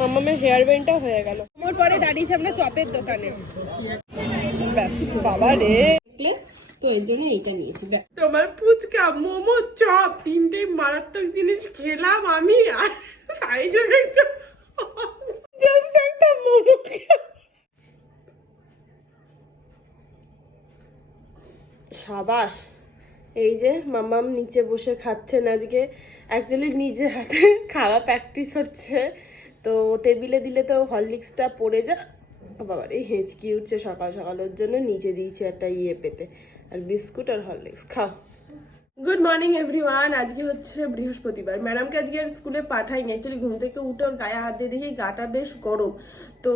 মামামের হেয়ার ব্যান্ডটা হয়ে গেল। মোর পরে দাঁড়িয়েছে আমরা চপের দোকানে। বাবা রে। তো এর জন্য এইটা নিয়েছি তোমার ফুচকা মোমো চপ তিনটেই মারাত্মক জিনিস খেলাম আমি আর একটা জাস্ট একটা মোমো সাবাস এই যে মামাম নিচে বসে খাচ্ছেন আজকে। অ্যাকচুয়ালি নিজে হাতে খাওয়া প্র্যাকটিস হচ্ছে। তো টেবিলে দিলে তো হরলিক্সটা পড়ে যা। বাবার এই হেঁচকি উঠছে সকাল সকাল, ওর জন্য নিচে দিয়েছি একটা ইয়ে পেতে। আর বিস্কুট আর হরলিক্স, খাও। গুড মর্নিং এভরিওয়ান আজকে হচ্ছে বৃহস্পতিবার। ম্যাডামকে আজকে আর স্কুলে পাঠাইনি। অ্যাকচুয়ালি ঘুম থেকে উঠে ওর গায়ে হাত দিয়ে দেখি গাটা বেশ গরম। তো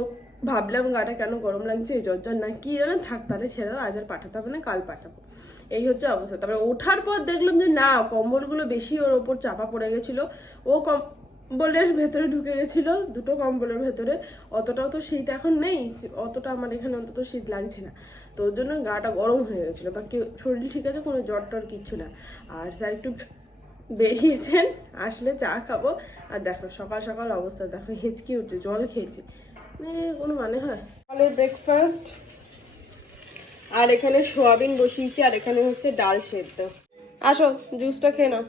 ভাবলাম গাটা কেন গরম লাগছে, এই জ্বর না, কি জানেন থাক, তাহলে ছেড়ে দাও, আজ আর পাঠাতে হবে না, কাল পাঠাবো। এই হচ্ছে অবস্থা। তারপরে ওঠার পর দেখলাম যে, না, কম্বলগুলো বেশি ওর ওপর চাপা পড়ে গেছিল। ও কম্বলের ভেতরে ঢুকে গেছিল, দুটো কম্বলের ভেতরে। অতটাও তো শীত এখন নেই, অতটা আমার এখানে অন্তত শীত লাগছে না। তো ওর জন্য গাটা গরম হয়ে গেছিল, বাকি শরীর ঠিক আছে, কোনো জ্বর টর কিচ্ছু না। আর স্যার একটু বেরিয়েছেন, আসলে চা খাব। আর দেখো, সকাল সকাল অবস্থা, দেখো, হেঁচকি উঠছে, জল খেয়েছি। কোনো মানে হয়? সকালের ব্রেকফাস্ট আর এখানে সোয়াবিন বসিয়েছি, আর এখানে হচ্ছে ডাল সেদ্ধ। আসো জুসটা খেয়ে নাও।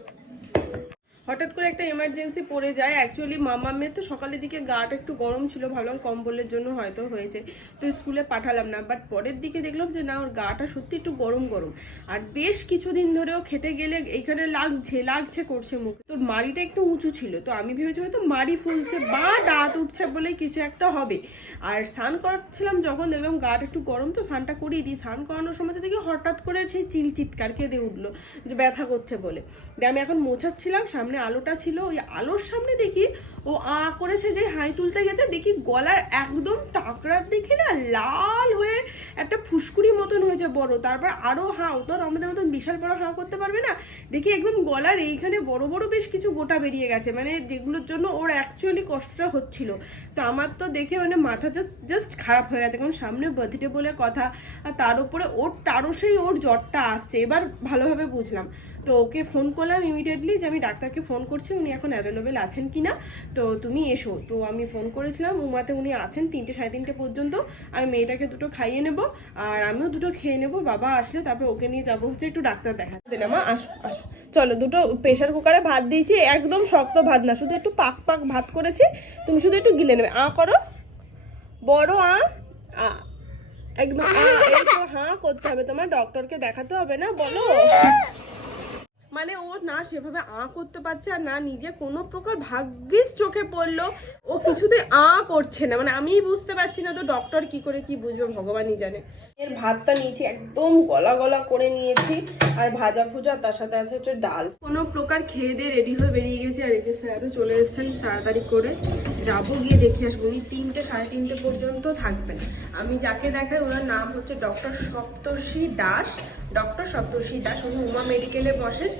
হঠাৎ করে একটা এমার্জেন্সি পড়ে যায়। অ্যাকচুয়ালি মামামের তো সকালের দিকে গাটা একটু গরম ছিল, ভাবলাম কম্বলের জন্য হয়তো হয়েছে। তো স্কুলে পাঠালাম না বাট পরের দিকে দেখলাম যে না, ওর গাটা সত্যি একটু গরম গরম। আর বেশ কিছুদিন ধরেও খেতে গেলে এইখানে লাগছে লাগছে, করছে মুখ। তোর মাড়িটা একটু উঁচু ছিল, তো আমি ভেবেছি হয়তো মাড়ি ফুলছে বা দাঁত উঠছে বলে কিছু একটা হবে। আর স্নান করছিলাম যখন, দেখলাম গাটা একটু গরম তো, স্নানটা করিয়ে দিই। স্নান করানোর সময় দেখি হঠাৎ করে সেই চিল চিৎকার কেঁদে উঠল, যে ব্যথা করছে বলে। আমি এখন মোছাচ্ছিলাম, সামনে আলোটা ছিল, ওই আলোর সামনে দেখি ও আ করেছে যে হাই তুলতে গেছে, দেখি গলার একদম টাকরার দেখি না, লাল হয়ে একটা ফুসকুড়ি মতন হয়েছে বড়। তারপর আরও হাও তোর আমাদের মতন বিশাল বড় হাও করতে পারবে না। দেখি একদম গলার এইখানে বড় বড় বেশ কিছু গোটা বেরিয়ে গেছে। মানে যেগুলোর জন্য ওর অ্যাকচুয়ালি কষ্টটা হচ্ছিল। তো আমার তো দেখে মানে মাথা জাস্ট খারাপ হয়ে গেছে। কারণ সামনে বার্থডে বলে কথা, আর তার উপরে ওর টারসেই ওর জ্বরটা আসছে। এবার ভালোভাবে বুঝলাম। তো ওকে ফোন করলাম ইমিডিয়েটলি যে আমি ডাক্তারকে ফোন করছি উনি এখন অ্যাভেলেবেল আছেন কি না তো তুমি এসো। তো আমি ফোন করেছিলাম উমাতে উনি আছেন তিনটে সাড়ে তিনটে পর্যন্ত। আমি মেয়েটাকে দুটো খাইয়ে নেব আর আমিও দুটো খেয়ে নেব বাবা আসলে তারপর ওকে নিয়ে যাব হচ্ছে একটু ডাক্তার দেখাতে। মা আসো আসো। চলো দুটো প্রেশার কুকারে ভাত দিয়েছি একদম শক্ত ভাত না শুধু একটু পাক পাক ভাত করেছি। তুমি শুধু একটু গিলে নেবে। আ করো। বড় আ একদম আ, এই তো হাঁ করতে হবে। তোমার ডক্টরকে দেখাতে হবে না বলো। না সেভাবে আ করতে পারছে আর না নিজে কোনো প্রকার ভাগ্যিস চোখে পড়ল। ও কিছুতে আ করছে না। মানে আমিই বুঝতে পারছি না তো ডক্টর কি করে কি বুঝবে, ভগবানই জানে। এর ভাতটা নিয়েছি, একদম গলা গলা করে নিয়েছি। আর ভাজা ভুজা তার সাথে আছে হচ্ছে ডাল। কোনো প্রকার খেয়ে দিয়ে রেডি হয়ে বেরিয়ে গেছি। আর যে স্যারও চলে এসেছেন তাড়াতাড়ি করে। যাব গিয়ে দেখে আসব। উনি তিনটে, সাড়ে তিনটে পর্যন্ত থাকবেন। আমি যাকে দেখাই, ওনার নাম হচ্ছে ডক্টর সপ্তর্ষি দাস। ডক্টর সপ্তর্ষি দাস, উনি উমা মেডিকেলে বসেন।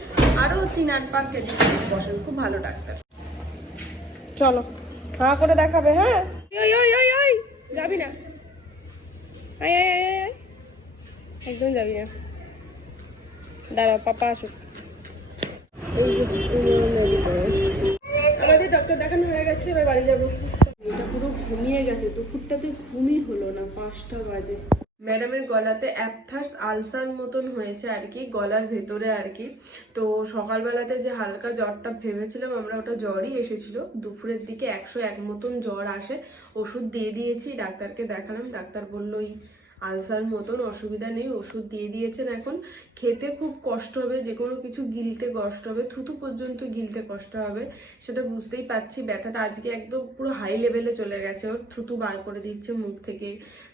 আরও চিনার পার্ক বসেন খুব ভালো ডাক্তার। চলো হ্যাঁ করে দেখাবে হ্যাঁ? ওই ওই ওই ওই যাবি না। একদম যাবি না। দাঁড়াও পাপা আসুক। আমাদের ডক্টর দেখানো হয়ে গেছে এবার বাড়ি যাব। এটা পুরো ঘুমিয়ে গেছে দুপুরটাতে ঘুমই হলো না পাঁচটা বাজে। ম্যাডামের গলাতে অ্যাপথার্স আলসার মতন হয়েছে আর কি, গলার ভেতরে আর কি। তো সকালবেলাতে যে হালকা জ্বরটা ভেবেছিলাম আমরা ওটা জ্বরই এসেছিল। দুপুরের দিকে একশো এক মতন জ্বর আসে। ওষুধ দিয়ে দিয়েছি, ডাক্তারকে দেখালাম। ডাক্তার বলল, ওই আলসার মতন অসুবিধা নেই, ওষুধ দিয়ে দিয়েছেন এখন। খেতে খুব কষ্ট হবে যে কোনো কিছু গিলতে কষ্ট হবে, থুতু পর্যন্ত গিলতে কষ্ট হবে, সেটা বুঝতেই পাচ্ছি ব্যথাটা আজকে একদম পুরো হাই লেভেলে চলে গেছে। ওর থুতু বার করে দিচ্ছে মুখ থেকে।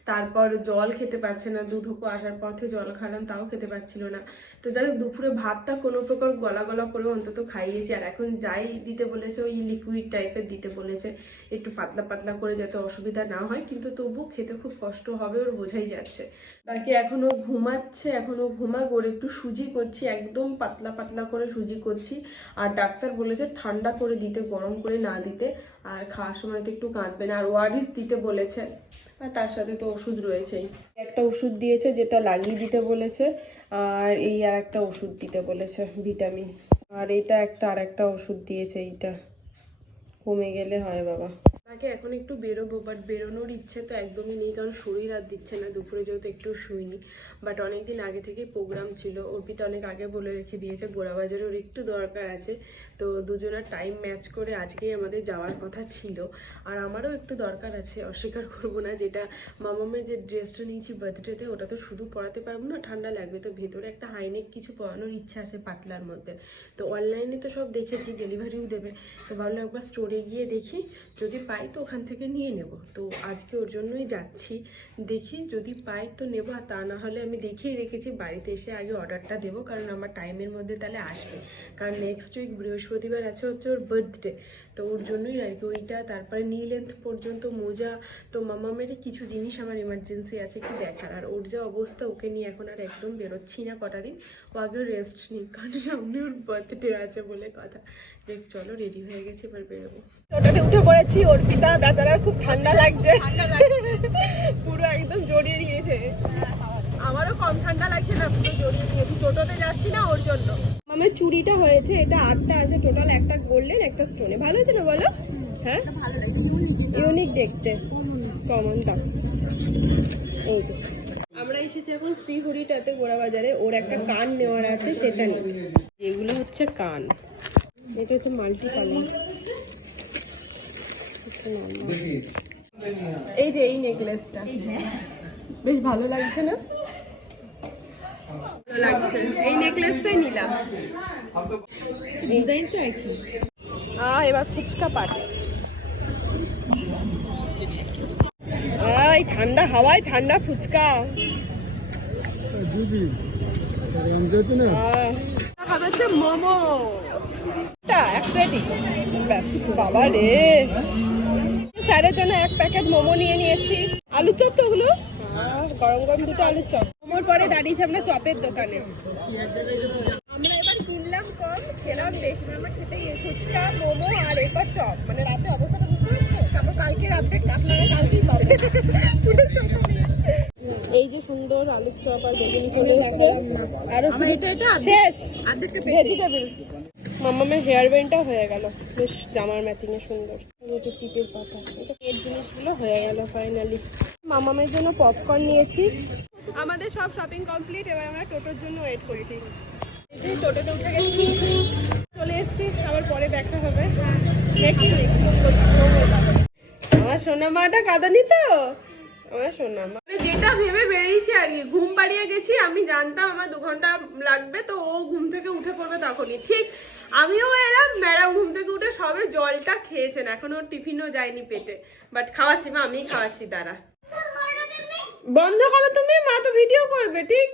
তারপর জল খেতে পারছে না দু ঢোকো আসার পথে জল খালাম, তাও খেতে পারছিল না। তো যাই হোক, দুপুরে ভাতটা কোনো প্রকার গলা গলা করে অন্তত খাইয়েছি। আর এখন যাই দিতে বলেছে, ওই লিকুইড টাইপের দিতে বলেছে। একটু পাতলা পাতলা করে যাতে অসুবিধা না হয়, কিন্তু তবু খেতে খুব কষ্ট হবে, ওর বোঝাই যাচ্ছে। বাকি এখনও ঘুমাচ্ছে, এখনও ঘুমাক, ওর একটু সুজি করছি, একদম পাতলা পাতলা করে সুজি করছি। আর ডাক্তার বলেছে ঠান্ডা করে দিতে, গরম করে না দিতে। আর খাওয়ার সময় তো একটু কাঁদবে না। আর ওয়ারিস দিতে বলেছে। আর তার সাথে তো ওষুধ রয়েছেই। একটা ওষুধ দিয়েছে যেটা লাগিয়ে দিতে বলেছে, আর এই আর একটা ওষুধ দিতে বলেছে, ভিটামিন। আর এটা একটা আর একটা ওষুধ দিয়েছে এইটা। কমে গেলে হয় বাবা। থাকে এখন একটু বেরোবো বাট বেরোনোর ইচ্ছে তো একদমই নেই, কারণ শরীর আর দিচ্ছে না, দুপুরে যেহেতু একটু শুইনি। বাট অনেকদিন আগে থেকেই প্রোগ্রাম ছিল, অর্পিতা অনেক আগে বলে রেখে দিয়েছে গোড়াবাজারে ওর একটু দরকার আছে। তো দুজনের টাইম ম্যাচ করে আজকেই আমাদের যাওয়ার কথা ছিল। আর আমারও একটু দরকার আছে, অস্বীকার করব না যেটা মামামের যে ড্রেসটা নিয়েছি বার্থডেতে ওটা তো শুধু পরাতে পারব না, ঠান্ডা লাগবে। তো ভেতরে একটা হাইনেক কিছু পরানোর ইচ্ছা আছে পাতলার মধ্যে। তো অনলাইনে তো সব দেখেছি ডেলিভারিও দেবে। তো ভাবলাম একবার স্টোরে গিয়ে দেখি, যদি পাই তো ওখান থেকে নিয়ে নেব। তো আজকে ওর জন্যই যাচ্ছি, দেখি যদি পাই তো নেব, আর তা না হলে আমি দেখেই রেখেছি, বাড়িতে এসে আগে অর্ডারটা দেবো, কারণ আমার টাইমের মধ্যে তাহলে আসবে। কারণ নেক্সট উইক বৃহস্পতিবার আছে হচ্ছে ওর বার্থডে তো ওর জন্যই আর কি ওইটা। তারপরে নি লেন্থ পর্যন্ত মোজা তো মামামের কিছু জিনিস আমার ইমার্জেন্সি আছে একটু দেখার। আর ওর যা অবস্থা ওকে নিয়ে এখন আর একদম বেরোচ্ছি না কটা দিন। ও আগে রেস্ট নিই কারণ সামনে ওর বার্থডে আছে বলে কথা। দেখ চলো রেডি হয়ে গেছে এবার বেরোবো। ওটাতে উঠে পড়েছি অর্পিতা বেচারার খুব ঠান্ডা লাগছে। পুরো একদম জড়িয়ে নিয়েছে আমারও কম ঠান্ডা লাগছে না পুরো টোটোতে যাচ্ছি না ওর জন্য। আমার চুড়িটা হয়েছে, এটা আটটা আছে টোটাল, একটা গোল্ডেন একটা স্টোনে ভালো আছে না বলো? হ্যাঁ? ইউনিক দেখতে। কমন দাম। এই যে। আমরা এসেছি এখন শ্রীহরিটাতে গোড়া বাজারে ওর একটা কান নেওয়ার আছে, সেটা নিয়ে। এগুলো হচ্ছে কান। এটা হচ্ছে মাল্টি কালার এই যে এই নেকলেসটা বেশ ভালো লাগছে না? এই নেকলেসটাই নিলাম। এবার ফুচকা ঠান্ডা হাওয়ায় ঠান্ডা ফুচকা। মোমো। এক বাবা রে। স্যারের জন্য এক প্যাকেট মোমো নিয়ে নিয়েছি। আলুর চপ তো ওগুলো? গরম গরম দুটো আলুর চপ। মোমোর পরে দাঁড়িয়েছি আমরা চপের দোকানে। আমরা এবার কিনলাম কম খেলাম বেশি আমরা খেতে ফুচকা মোমো আর এরপর চপ। মানে রাতে অবস্থাটা বুঝতে পারছ তারপর কালকের আপডেট আপনারা কালকেই পাবেন পুরো সকালে এই যে সুন্দর আলুর চপ আর বেগুনি চলে এসছে। আরও শেষ। ভেজিটেবলস মামামের হেয়ার ব্যান্ডটা হয়ে গেল। বেশ জামার ম্যাচিং এ সুন্দর। যে টিপের পাতা। এটা এর জিনিসগুলো হয়ে গেল ফাইনালি মামামের জন্য পপকর্ন নিয়েছি। আমাদের সব শপিং কমপ্লিট এবার আমরা টোটোর জন্য ওয়েট করছি। এই টোটোতে উঠে গেছি। চলে এসেছি, আবার পরে দেখা হবে। নেক্সট আমার সোনা মাটা কাঁদানি তো? আমার সোনা মা মানে যেটা ভেবে বেরিয়েছি আর কি, ঘুম পাড়িয়ে গেছি, আমি জানতাম আমার দু ঘণ্টা লাগবে, তো ও ঘুম থেকে উঠে পড়বে তখনই। ঠিক আমিও এলাম, ম্যাডাম ঘুম থেকে উঠে সবে জলটা খেয়েছেন, এখনও টিফিনও যায়নি পেটে। বাট খাওয়াচ্ছি মা আমি খাওয়াচ্ছি, দাঁড়া। বন্ধ করো তুমি, মা তো ভিডিও করবে, ঠিক?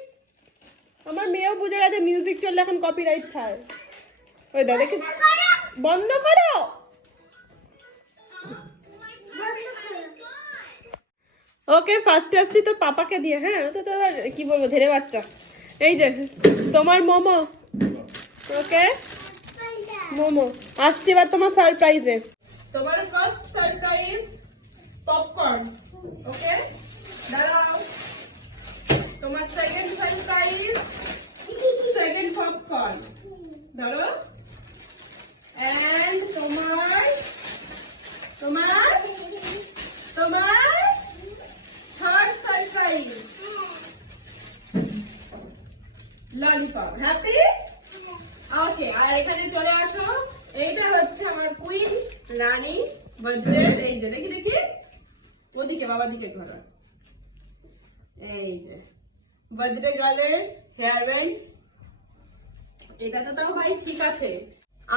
আমার মেয়েও বুঝে গেছে মিউজিক চললে এখন কপিরাইট খায়। ওই দাদা বন্ধ করো! ওকে ফার্স্ট আসছি তোর পাপাকে দিয়ে হ্যাঁ? তো তোর, কি বলব ধেরে বাচ্চা। এই যে, তোমার মোমো। ওকে? মোমো। আসছি এবার তোমার সারপ্রাইজে তোমার ফার্স্ট সারপ্রাইজ পপকর্ন ওকে? দাঁড়াও। তোমার সেকেন্ড সারপ্রাইজ সেকেন্ড পপকর্ন ধরো এন্ড তোমার তোমার তোমার third surprise lollipop happy okay আর এখানে চলে আসো এইটা হচ্ছে আমার কুইন রানী বার্থডে এই যে দেখি দেখি ওদিকে বাবা দিকে ঘোরা এই যে বার্থডে গার্লের হেয়ার ব্যান্ড। এটা তো তাও ভাই ঠিক আছে।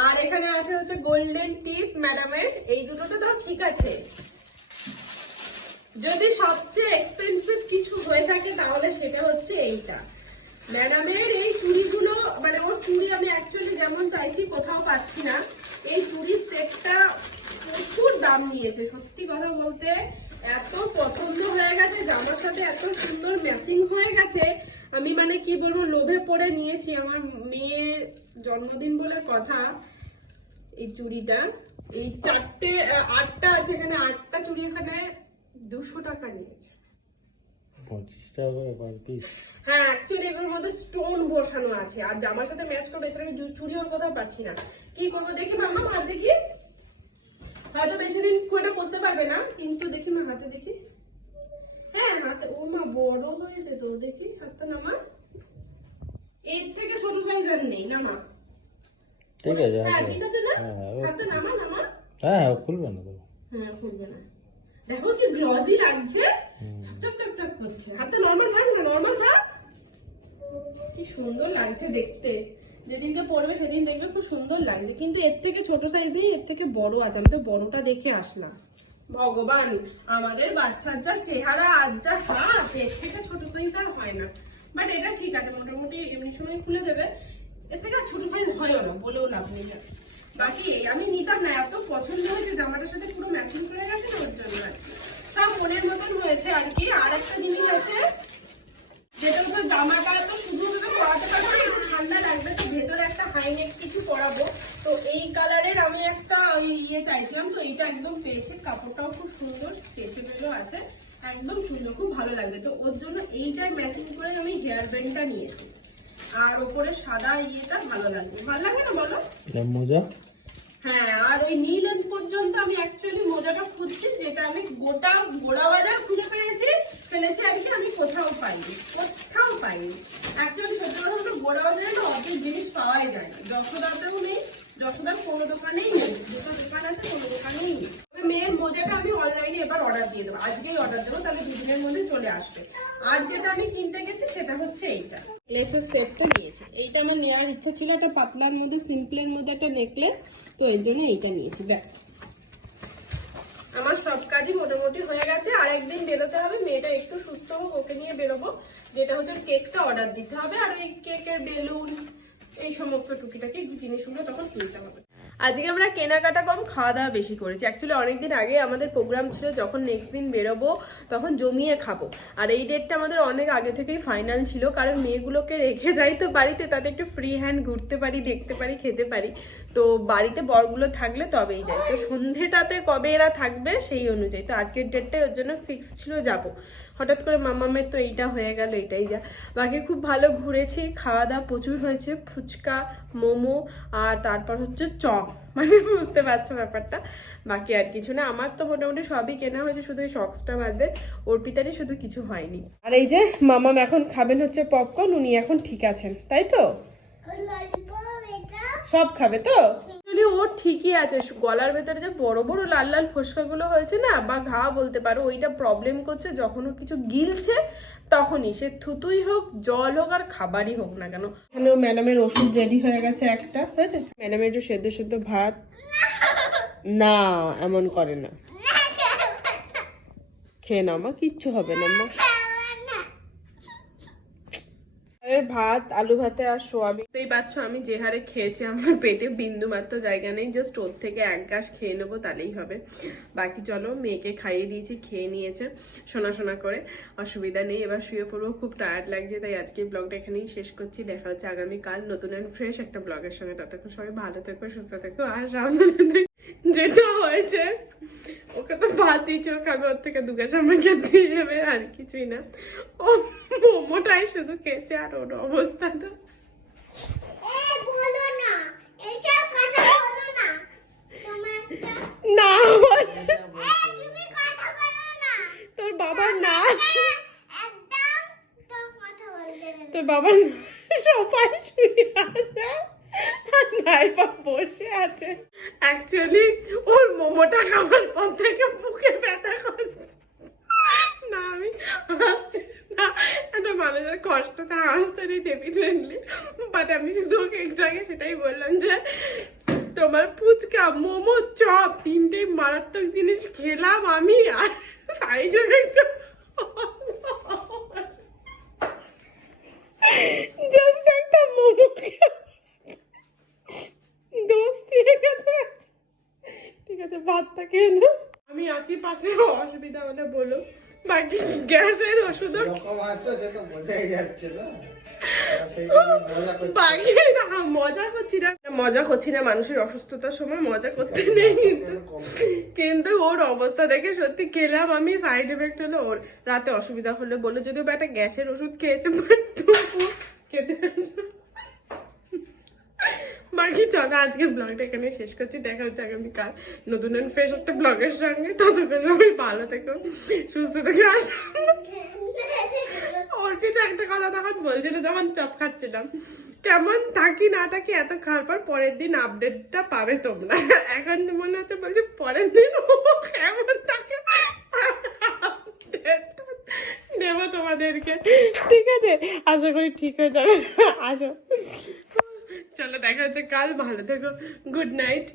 আর এখানে আছে হচ্ছে গোল্ডেন টিপ ম্যাডামের। এই দুটো তো তাও ঠিক আছে। যদি সবচেয়ে এক্সপেন্সিভ কিছু হয়ে থাকে তাহলে সেটা হচ্ছে এইটা। ম্যাডামের এই চুড়িগুলো মানে ওর চুড়ি আমি অ্যাকচুয়ালি যেমন চাইছি, কোথাও পাচ্ছি না। এই চুড়ির সেটটা প্রচুর দাম নিয়েছে, সত্যি কথা বলতে। এত পছন্দ হয়ে গেছে জামার সাথে এত সুন্দর ম্যাচিং হয়ে গেছে। আমি মানে কি বলব লোভে পড়ে নিয়েছি। আমার মেয়ের জন্মদিন বলে কথা এই চুড়িটা। এই চারটে আটটা আছে এখানে আটটা চুড়ি এখানে দুশো টাকা নিয়েছে। পঁচিশ টাকা করে পার পিস হ্যাঁ অ্যাকচুয়ালি এগুলোর মধ্যে স্টোন বসানো আছে। আর জামার সাথে ম্যাচ করবে এছাড়া আমি চুড়ি ওর কোথাও পাচ্ছি না। কি করব দেখি মামা হাত দেখি। হয়তো বেশি দিন এটা করতে পারবে না কিন্তু দেখি মা হাতে দেখি। হ্যাঁ হাতে ও মা বড় হয়েছে তো দেখি হাতটা নামা এর থেকে ছোট সাইজ আর নেই নামা ঠিক আছে হ্যাঁ ঠিক আছে না? হ্যাঁ হাতটা নামা নামা। হ্যাঁ হ্যাঁ, খুলবে না হ্যাঁ খুলবে না। দেখো কি গ্লসি লাগছে। চক চক চক করছে। হাতে নর্মাল ভাব না নর্মাল ভাব কি সুন্দর লাগছে দেখতে। যেদিনকে পড়বে সেদিন দেখবে খুব সুন্দর লাগবে কিন্তু এর থেকে ছোট সাইজই এর থেকে বড় আছে। আমি তো বড়টা দেখে আসলাম। ভগবান, আমাদের বাচ্চার যা চেহারা আজ যা হাত এর থেকে ছোট সাইজ আর হয় না। বাট এটা ঠিক আছে, মোটামুটি এমনি সময় খুলে দেবে। এর থেকে আর ছোট সাইজ হয়ও না, বলেও লাভ নেই। বাকি আমি নিতাম না, এত পছন্দ হয়েছে, জামাটার সাথে পুরো ম্যাচিং করে গেছে না ওর জন্য তা মনের মতন হয়েছে আর কি। আর একটা জিনিস আছে, যেটা হচ্ছে জামাটা তো শুধু পরাতে পারব ঠান্ডা লাগবে তো ভেতরে একটা হাই নেক কিছু পরাবো। তো এই কালারের আমি একটা ওই ইয়ে চাইছিলাম তো এইটা একদম পেয়েছি। কাপড়টাও খুব সুন্দর স্ট্রেচেবলও আছে একদম সুন্দর খুব ভালো লাগবে। তো ওর জন্য এইটার ম্যাচিং করে আমি হেয়ার ব্যান্ডটা নিয়েছি। আর ওপরে সাদা ইয়েটা ভালো লাগবে। ভালো লাগবে না বলো? এটা মোজা? হ্যাঁ আর ওই নীল পর্যন্ত আমি অ্যাকচুয়ালি মোজাটা খুঁজছি যেটা আমি গোটা গোড়া বাজার খুঁজে পেয়েছি। ফেলেছি আর কি, আমি কোথাও পাইনি কোথাও পাইনি। অ্যাকচুয়ালি সত্যি কথা বলতে গোড়া বাজারে না অত জিনিস পাওয়াই যায়। না যশোদাতেও নেই, যশোদার কোনো দোকানেই নেই, দুটো দোকান আছে, কোনো দোকানেই নেই। মেয়ের মোজাটা আমি অনলাইনে এবার অর্ডার দিয়ে দেবো। আজকেই অর্ডার দেবো, তাহলে দুদিনের মধ্যে চলে আসবে। আর যেটা আমি কিনতে গেছি, সেটা হচ্ছে এইটা। নেকলেসের সেটটা নিয়েছি। এইটা আমার নেওয়ার ইচ্ছা ছিল, একটা পাতলার মধ্যে সিম্পলের মধ্যে একটা নেকলেস তো এর জন্য এইটা নিয়েছি, ব্যাস। আমার সব কাজই মোটামুটি হয়ে গেছে। আর একদিন বেরোতে হবে, মেয়েটা একটু সুস্থ হোক, ওকে নিয়ে বেরোবো। যেটা হচ্ছে কেকটা অর্ডার দিতে হবে। আর ওই কেকের বেলুন, এই সমস্ত টুকিটাকে জিনিসগুলো তখন কিনতে হবে। আজকে আমরা কেনাকাটা কম খাওয়া দাওয়া বেশি করেছি। অ্যাকচুয়ালি অনেকদিন আগে আমাদের প্রোগ্রাম ছিল যখন নেক্সট দিন বেরোবো, তখন জমিয়ে খাব। আর এই ডেটটা আমাদের অনেক আগে থেকেই ফাইনাল ছিল, কারণ মেয়েগুলোকে রেখে যাই তো বাড়িতে, তাতে একটু ফ্রি হ্যান্ড ঘুরতে পারি, দেখতে পারি, খেতে পারি। তো বাড়িতে বড়গুলো থাকলে তবেই যাই। তো সন্ধেটাতে কবে এরা থাকবে, সেই অনুযায়ী। তো আজকের ডেটটাই ওর জন্য ফিক্স ছিল যাব। হঠাৎ করে মামামের তো এইটা হয়ে গেল এটাই যা। বাকি খুব ভালো ঘুরেছি খাওয়া দাওয়া প্রচুর হয়েছে ফুচকা মোমো আর তারপর হচ্ছে চপ। মানে বুঝতে পারছ ব্যাপারটা? বাকি আর কিছু না আমার তো মোটামুটি সবই কেনা হয়েছে শুধু এই শক্সটা বাদে অর্পিতারই শুধু কিছু হয়নি। আর এই যে মামাম এখন খাবেন হচ্ছে পপকর্ন উনি এখন ঠিক আছেন তাই তো? সব খাবে তো? Actually ও ঠিকই আছে গলার ভেতরে যে বড় বড় লাল লাল ফোসকাগুলো হয়েছে না, বা ঘা বলতে পারো, ওইটা প্রবলেম করছে, যখন ও কিছু গিলছে, তখনই। সে থুতুই হোক, জল হোক, আর খাবারই হোক না কেন। এখানেও ম্যাডামের ওষুধ রেডি হয়ে গেছে একটা, হয়েছে? ম্যাডামের একটু সেদ্ধ সেদ্ধ ভাত, না, এমন করে না। খেয়ে নাও মা, কিচ্ছু হবে না মা। ভাত, আলু ভাতে আর সোয়াবিন। এই পাচ্ছ আমি যে হারে খেয়েছি, আমার পেটে বিন্দু মাত্র জায়গা নেই জাস্ট ওর থেকে এক গাছ খেয়ে নেব, তাহলেই হবে। বাকি চলো, মেয়েকে খাইয়ে দিয়েছি, খেয়ে নিয়েছে শোনা শোনা করে। অসুবিধা নেই, এবার শুয়ে পড়ব, খুব টায়ার্ড লাগছে, তাই আজকে ব্লগটা এখানেই শেষ করছি। দেখা হচ্ছে আগামীকাল নতুন অ্যান্ড ফ্রেশ একটা ব্লগের সঙ্গে। ততক্ষণ সবাই ভালো থেকো, সুস্থ থেকো, আর সামনে যেটা হয়েছে ওকে তো ভাত দিয়েছে ও খাবে ওর থেকে দু গাছ আমাকে দিয়ে যাবে আর কিছুই না। ও মোমোটাই শুধু খেয়েছে আর ওর অবস্থাটা। না। তোর বাবার না তোর বাবার সবাই শুয়ে আছে। নাইবা বসে আছে। অ্যাকচুয়ালি ওর মোমোটা খাবার পর থেকে বুকে ব্যথা করছে। না, আমি হাসছি না। একটা মানুষের কষ্টতে হাসতে নেই ডেফিনেটলি বাট আমি শুধু ওকে এক জায়গায় সেটাই বললাম যে, তোমার ফুচকা, মোমো, চপ, তিনটেই মারাত্মক জিনিস খেলাম আমি আর সাইডে একটু জাস্ট একটা মোমো দোষ দিয়ে গেছে ঠিক আছে ভাতটা খেয়ে নাও। আমি আছি পাশে অসুবিধা হলে বলো বাকি গ্যাসের করছি। বাকি না মজা করছি না। মজা করছি না মানুষের অসুস্থতার সময় মজা করতে নেই। কিন্তু কিন্তু ওর অবস্থা দেখে সত্যি খেলাম আমি সাইড এফেক্ট হলো ওর রাতে অসুবিধা হলে বলে যদিও বা একটা গ্যাসের ওষুধ খেয়েছে খেতে বাকি চলো আজকে ব্লগটা এখানে শেষ করছি। দেখা হচ্ছে আগামীকাল নতুন ফ্রেশ একটা ব্লগের সঙ্গে। ততক্ষণ সবাই ভালো থেকো, সুস্থ থেকে আসো অর্পিতা একটা কথা তখন বলছিল যখন চপ খাচ্ছিলাম। কেমন থাকি না থাকি এত খাওয়ার পর পরের দিন আপডেটটা পাবে তোমরা। এখন মনে হচ্ছে বলছে পরের দিন ও কেমন থাকে। দেবো তোমাদেরকে। ঠিক আছে? আশা করি ঠিক হয়ে যাবে। আসো। চলো দেখা হচ্ছে কাল ভালো থেকো গুড নাইট